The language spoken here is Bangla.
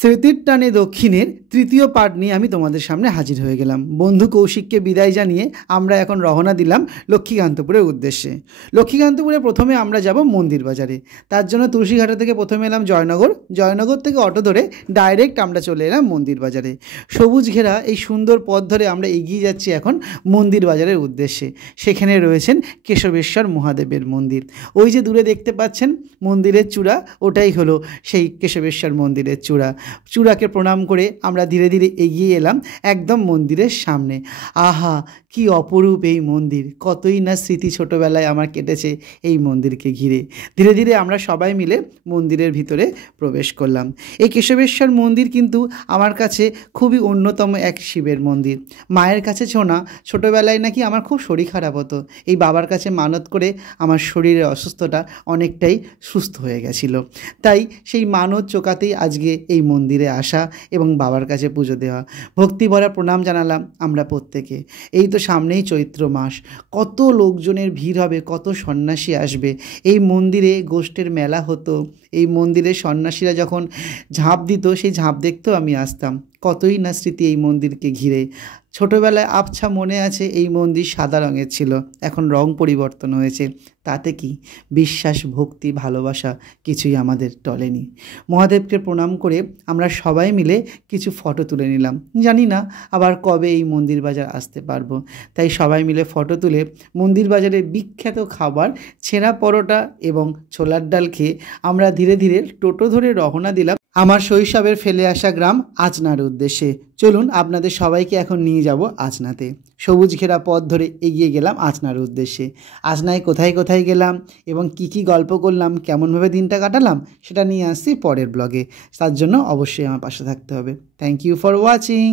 স্মৃতির টানে দক্ষিণের তৃতীয় পার্ট নিয়ে আমি তোমাদের সামনে হাজির হয়ে গেলাম। বন্ধু কৌশিককে বিদায় জানিয়ে আমরা এখন রওনা দিলাম লক্ষ্মীকান্তপুরের উদ্দেশ্যে। লক্ষ্মীকান্তপুরে প্রথমে আমরা যাব মন্দির বাজারে। তার জন্য তুলসীঘাটা থেকে প্রথমে এলাম জয়নগর। জয়নগর থেকে অটো ধরে ডাইরেক্ট আমরা চলে এলাম মন্দির বাজারে। সবুজ ঘেরা এই সুন্দর পথ ধরে আমরা এগিয়ে যাচ্ছি এখন মন্দির বাজারের উদ্দেশ্যে। সেখানে রয়েছেন কেশবেশ্বর মহাদেবের মন্দির। ওই যে দূরে দেখতে পাচ্ছেন মন্দিরের চূড়া, ওটাই হলো সেই কেশবেশ্বর মন্দিরের চূড়া। চূড়াকে প্রণাম করে আমরা ধীরে ধীরে এগিয়ে এলাম একদম মন্দিরের সামনে। আহা, কি অপরূপ এই মন্দির! কতই না স্মৃতি ছোটোবেলায় আমার কেটেছে এই মন্দিরকে ঘিরে। ধীরে ধীরে আমরা সবাই মিলে মন্দিরের ভিতরে প্রবেশ করলাম। এই কেশবেশ্বর মন্দির কিন্তু আমার কাছে খুবই অন্যতম এক শিবের মন্দির। মায়ের কাছে শোনা, ছোটোবেলায় নাকি আমার খুব শরীর খারাপ হতো, এই বাবার কাছে মানত করে আমার শরীরের অসুস্থতা অনেকটাই সুস্থ হয়ে গেছিল। তাই সেই মানত চোকাতেই আজকে এই মন্দিরে আসা এবং বাবার কাছে পুজো দেওয়া। ভক্তি ভরা প্রণাম জানালাম আমরা প্রত্যেকে। এই তো সামনেই চৈত্র মাস, কত লোকজনের ভিড় হবে, কত সন্ন্যাসী আসবে। এই মন্দিরে গোষ্ঠের মেলা হতো, এই মন্দিরে সন্ন্যাসীরা যখন ঝাঁপ দিত সেই ঝাঁপ দেখতেও আমি আসতাম। কতই না স্মৃতি এই মন্দিরকে ঘিরে। ছোটোবেলায় আবছা মনে আছে এই মন্দির সাদা রঙের ছিল, এখন রং পরিবর্তন হয়েছে। তাতে কি, বিশ্বাস, ভক্তি, ভালোবাসা কিছুই আমাদের টলেনি। মহাদেবকে প্রণাম করে আমরা সবাই মিলে কিছু ফটো তুলে নিলাম। জানি না আবার কবে এই মন্দির বাজার আসতে পারবো, তাই সবাই মিলে ফটো তুলে মন্দির বাজারের বিখ্যাত খাবার ছেঁড়া পরোটা এবং ছোলার ডাল খেয়ে আমরা ধীরে ধীরে টোটো ধরে রওনা দিলাম আমার শৈশবের ফেলে আসা গ্রাম আচনার উদ্দেশ্যে। চলুন আপনাদের সবাইকে এখন নিয়ে যাব আচনাতে। সবুজ ঘেরা পথ ধরে এগিয়ে গেলাম আচনার উদ্দেশ্যে। আচনায় কোথায় কোথায় গেলাম এবং কি কি গল্প করলাম, কেমনভাবে দিনটা কাটালাম, সেটা নিয়ে আসছি পরের ব্লগে। তার জন্য অবশ্যই আমার পাশে থাকতে হবে। Thank you for watching.